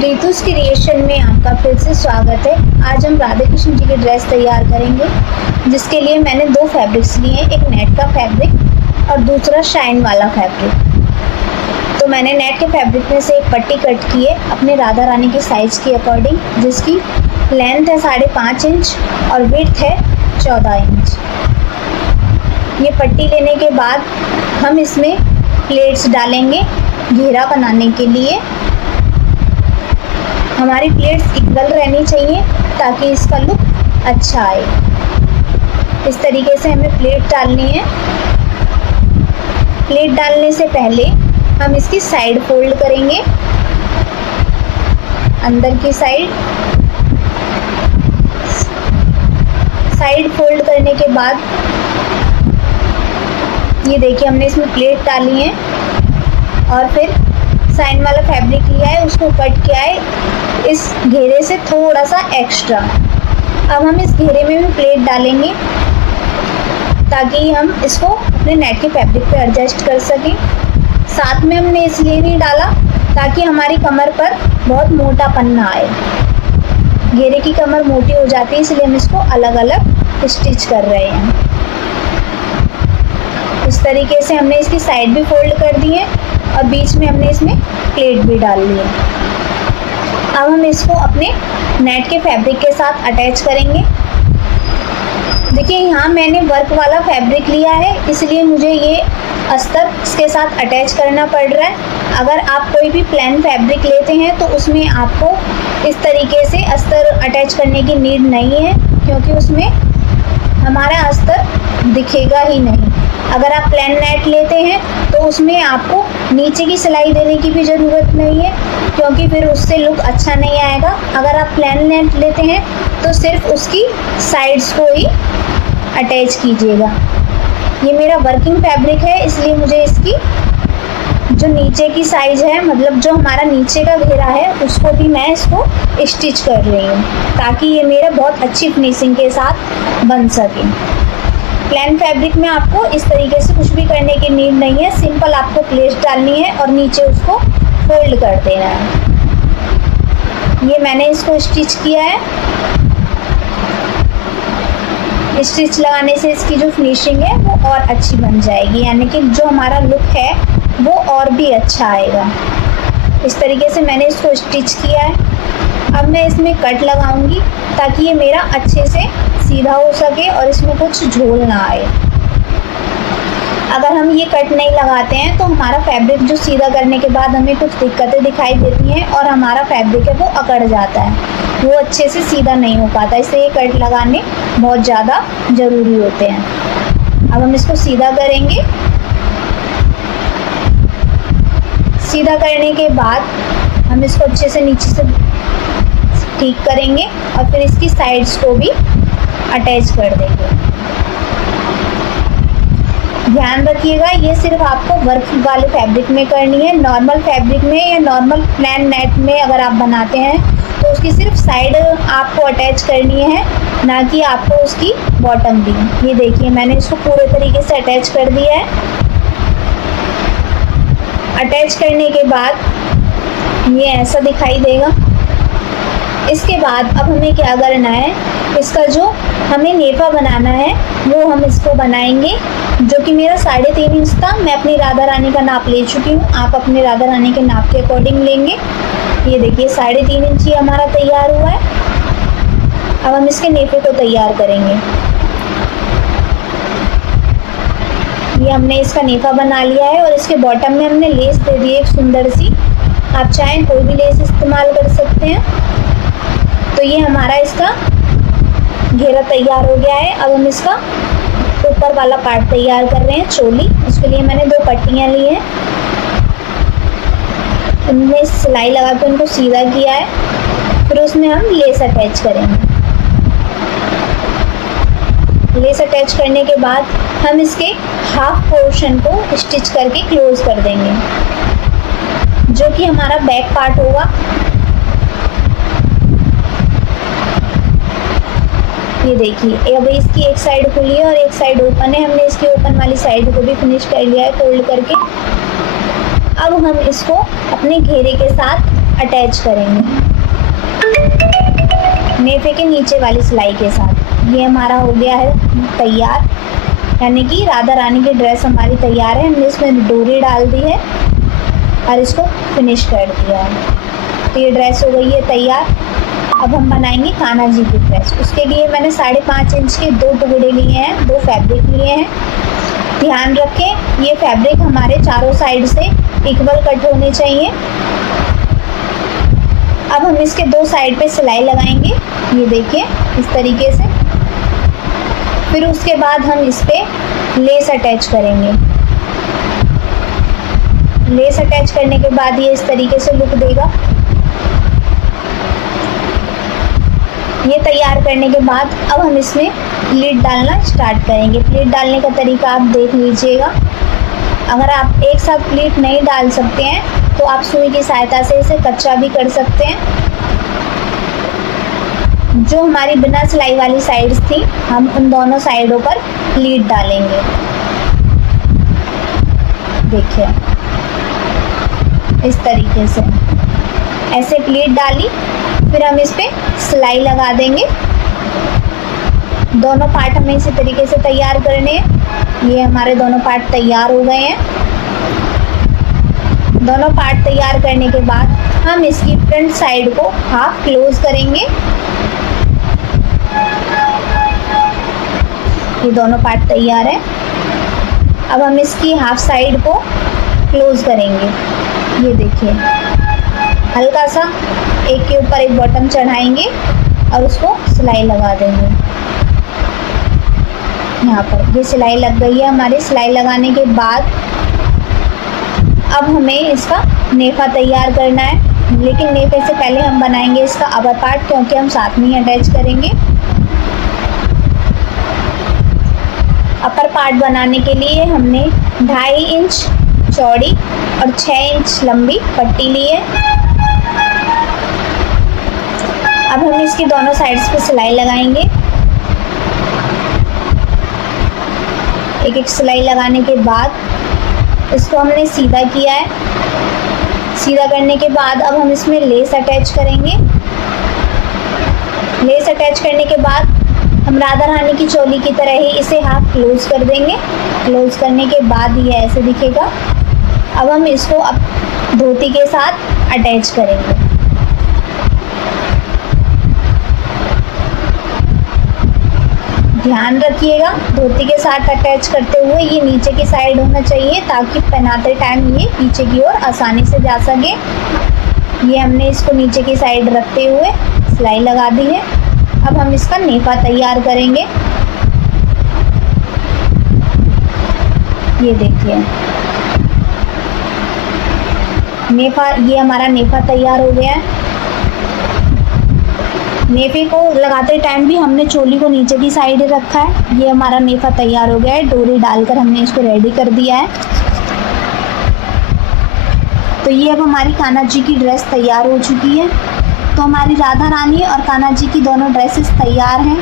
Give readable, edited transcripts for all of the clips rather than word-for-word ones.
रितुस creation में आपका फिर से स्वागत है। आज हम राधा कृष्ण जी की ड्रेस तैयार करेंगे, जिसके लिए मैंने दो फैब्रिक्स लिए हैं, एक नेट का फैब्रिक और दूसरा शाइन वाला फैब्रिक। तो मैंने नेट के फैब्रिक में से एक पट्टी कट की है अपने राधा रानी के साइज़ के अकॉर्डिंग, जिसकी लेंथ है 5.5 इंच और विड्थ है 14 इंच। ये पट्टी लेने के बाद हम इसमें प्लेट्स डालेंगे घेरा बनाने के लिए। हमारी प्लेट्स इक्वल रहनी चाहिए ताकि इसका लुक अच्छा आए। इस तरीके से हमें प्लेट डालनी है। प्लेट डालने से पहले हम इसकी साइड फोल्ड करेंगे, अंदर की साइड फोल्ड करने के बाद ये देखिए हमने इसमें प्लेट डाली है और फिर साइन वाला फैब्रिक लिया है, उसको कट किया है इस घेरे से थोड़ा सा एक्स्ट्रा। अब हम इस घेरे में भी प्लेट डालेंगे ताकि हम इसको अपने नेट के फैब्रिक पे एडजस्ट कर सकें। साथ में हमने इसलिए नहीं डाला ताकि हमारी कमर पर बहुत मोटापन ना आए। घेरे की कमर मोटी हो जाती है, इसलिए हम इसको अलग अलग स्टिच कर रहे हैं। इस तरीके से हमने इसकी साइड भी फोल्ड कर दी है और बीच में हमने इसमें प्लेट भी डाल ली है। अब हम इसको अपने नेट के फैब्रिक के साथ अटैच करेंगे। देखिए यहाँ मैंने वर्क वाला फैब्रिक लिया है, इसलिए मुझे ये अस्तर इसके साथ अटैच करना पड़ रहा है। अगर आप कोई भी प्लेन फैब्रिक लेते हैं तो उसमें आपको इस तरीके से अस्तर अटैच करने की नीड नहीं है, क्योंकि उसमें हमारा अस्तर दिखेगा ही नहीं। अगर आप प्लेन नेट लेते हैं तो उसमें आपको नीचे की सिलाई देने की भी ज़रूरत नहीं है, क्योंकि फिर उससे लुक अच्छा नहीं आएगा। अगर आप प्लेन नेट लेते हैं तो सिर्फ उसकी साइड्स को ही अटैच कीजिएगा। ये मेरा वर्किंग फैब्रिक है, इसलिए मुझे इसकी जो नीचे की साइज़ है, मतलब जो हमारा नीचे का घेरा है, उसको भी मैं इसको स्टिच कर रही हूँ ताकि ये मेरा बहुत अच्छी फिनिशिंग के साथ बन सके। प्लेन फैब्रिक में आपको इस तरीके से कुछ भी करने की नीड नहीं है, सिंपल आपको प्लेट डालनी है और नीचे उसको फोल्ड कर देना है। ये मैंने इसको स्टिच किया है। स्टिच लगाने से इसकी जो फिनिशिंग है वो और अच्छी बन जाएगी, यानी कि जो हमारा लुक है वो और भी अच्छा आएगा। इस तरीके से मैंने इसको स्टिच किया है। अब मैं इसमें कट लगाऊंगी ताकि ये मेरा अच्छे से सीधा हो सके और इसमें कुछ झोल ना आए। अगर हम ये कट नहीं लगाते हैं तो हमारा फैब्रिक जो सीधा करने के बाद हमें कुछ दिक्कतें दिखाई देती हैं और हमारा फैब्रिक है वो अकड़ जाता है, वो अच्छे से सीधा नहीं हो पाता। इसलिए ये कट लगाने बहुत ज़्यादा ज़रूरी होते हैं। अब हम इसको सीधा करेंगे। सीधा करने के बाद हम इसको अच्छे से नीचे से ठीक करेंगे और फिर इसकी साइड्स को भी अटैच कर देंगे। ध्यान रखिएगा, ये सिर्फ आपको वर्क वाले फैब्रिक में करनी है। नॉर्मल फैब्रिक में या नॉर्मल प्लेन नेट में अगर आप बनाते हैं तो उसकी सिर्फ साइड आपको अटैच करनी है, ना कि आपको उसकी बॉटम भी। ये देखिए मैंने इसको पूरे तरीके से अटैच कर दिया है। अटैच करने के बाद ये ऐसा दिखाई देगा। इसके बाद अब हमें क्या करना है, इसका जो हमें नेफा बनाना है वो हम इसको बनाएंगे, जो कि मेरा 3.5 इंच था। मैं अपनी राधा रानी का नाप ले चुकी हूँ, आप अपने राधा रानी के नाप के अकॉर्डिंग लेंगे। ये देखिए 3.5 इंच ही हमारा तैयार हुआ है। अब हम इसके नेफे को तैयार करेंगे। ये हमने इसका नेफा बना लिया है और इसके बॉटम में हमने लेस दे दी है एक सुंदर सी। आप चाहें कोई भी लेस इस्तेमाल कर सकते हैं। तो ये हमारा इसका घेरा तैयार हो गया है। अब हम इसका ऊपर वाला पार्ट तैयार कर रहे हैं, चोली। उसके लिए मैंने 2 पट्टियाँ ली हैं, उनमें सिलाई लगा के उनको सीधा किया है। फिर उसमें हम लेस अटैच करेंगे। लेस अटैच करने के बाद हम इसके हाफ पोर्शन को स्टिच करके क्लोज कर देंगे, जो कि हमारा बैक पार्ट होगा। ये देखिए अब इसकी एक साइड खुली है और एक साइड ओपन है। हमने इसकी ओपन वाली साइड को भी फिनिश कर लिया है फोल्ड करके। अब हम इसको अपने घेरे के साथ अटैच करेंगे नेफे के नीचे वाली सिलाई के साथ। ये हमारा हो गया है तैयार, यानी कि राधा रानी की ड्रेस हमारी तैयार है। हमने इसमें डोरी डाल दी है और इसको फिनिश कर दिया है। तो ये ड्रेस हो गई है तैयार। अब हम बनाएंगे कान्हा जी की ड्रेस। उसके लिए मैंने 5.5 इंच के 2 टुकड़े लिए हैं, 2 फैब्रिक लिए हैं। ध्यान रखें ये फैब्रिक हमारे चारों साइड से इक्वल कट होने चाहिए। अब हम इसके 2 साइड पे सिलाई लगाएंगे, ये देखिए इस तरीके से। फिर उसके बाद हम इस पे लेस अटैच करेंगे। लेस अटैच करने के बाद ये इस तरीके से लुक देगा। ये तैयार करने के बाद अब हम इसमें प्लीट डालना स्टार्ट करेंगे। प्लीट डालने का तरीका आप देख लीजिएगा। अगर आप एक साथ प्लीट नहीं डाल सकते हैं तो आप सुई की सहायता से इसे कच्चा भी कर सकते हैं। जो हमारी बिना सिलाई वाली साइड्स थी हम उन दोनों साइडों पर प्लीट डालेंगे। देखिए इस तरीके से ऐसे प्लीट डाली, फिर हम इस पे सिलाई लगा देंगे। दोनों पार्ट हमें इसी तरीके से तैयार करने हैं। ये हमारे दोनों पार्ट तैयार हो गए हैं। दोनों पार्ट तैयार करने के बाद हम इसकी फ्रंट साइड को हाफ क्लोज करेंगे। ये दोनों पार्ट तैयार है। अब हम इसकी हाफ साइड को क्लोज करेंगे। ये देखिए हल्का सा एक के ऊपर एक बॉटम चढ़ाएंगे और उसको सिलाई लगा देंगे। यहाँ पर ये सिलाई लग गई है हमारी। सिलाई लगाने के बाद अब हमें इसका नेफा तैयार करना है, लेकिन नेफे से पहले हम बनाएंगे इसका अपर पार्ट, क्योंकि हम साथ में ही अटैच करेंगे। अपर पार्ट बनाने के लिए हमने 2.5 इंच चौड़ी और 6 इंच लंबी पट्टी ली है। अब हम इसकी दोनों साइड्स पे सिलाई लगाएंगे। एक एक सिलाई लगाने के बाद इसको हमने सीधा किया है। सीधा करने के बाद अब हम इसमें लेस अटैच करेंगे। लेस अटैच करने के बाद हम राधा रानी की चोली की तरह ही इसे हाफ क्लोज कर देंगे। क्लोज करने के बाद ये ऐसे दिखेगा। अब हम इसको अब धोती के साथ अटैच करेंगे। ध्यान रखिएगा धोती के साथ अटैच करते हुए ये नीचे की साइड होना चाहिए, ताकि पहनाते टाइम ये पीछे की ओर आसानी से जा सके। ये हमने इसको नीचे की साइड रखते हुए सिलाई लगा दी है। अब हम इसका नेफा तैयार करेंगे। ये देखिए नेफा, ये हमारा नेफा तैयार हो गया है। नेफे को लगाते टाइम भी हमने चोली को नीचे की साइड रखा है। ये हमारा नेफा तैयार हो गया है। डोरी डालकर हमने इसको रेडी कर दिया है। तो ये अब हमारी कान्हा जी की ड्रेस तैयार हो चुकी है। तो हमारी राधा रानी और कान्हा जी की दोनों ड्रेसेस तैयार हैं।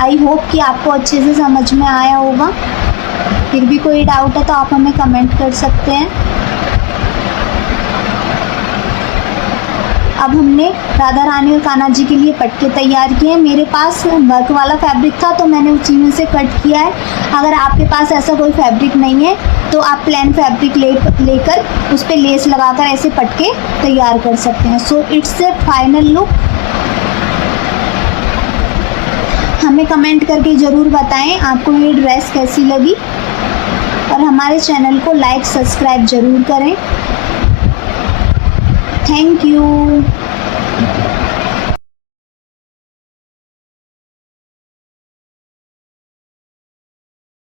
आई होप कि आपको अच्छे से समझ में आया होगा। फिर भी कोई डाउट है तो आप हमें कमेंट कर सकते हैं। अब हमने राधा रानी और कान्हा जी के लिए पटके तैयार किए हैं। मेरे पास वर्क वाला फैब्रिक था तो मैंने उसी में से कट किया है। अगर आपके पास ऐसा कोई फैब्रिक नहीं है तो आप प्लेन फैब्रिक लेकर उस पर लेस लगाकर ऐसे पटके तैयार कर सकते हैं। So it's A final look. हमें कमेंट करके ज़रूर बताएं आपको ये ड्रेस कैसी लगी, और हमारे चैनल को लाइक सब्सक्राइब ज़रूर करें। Thank you.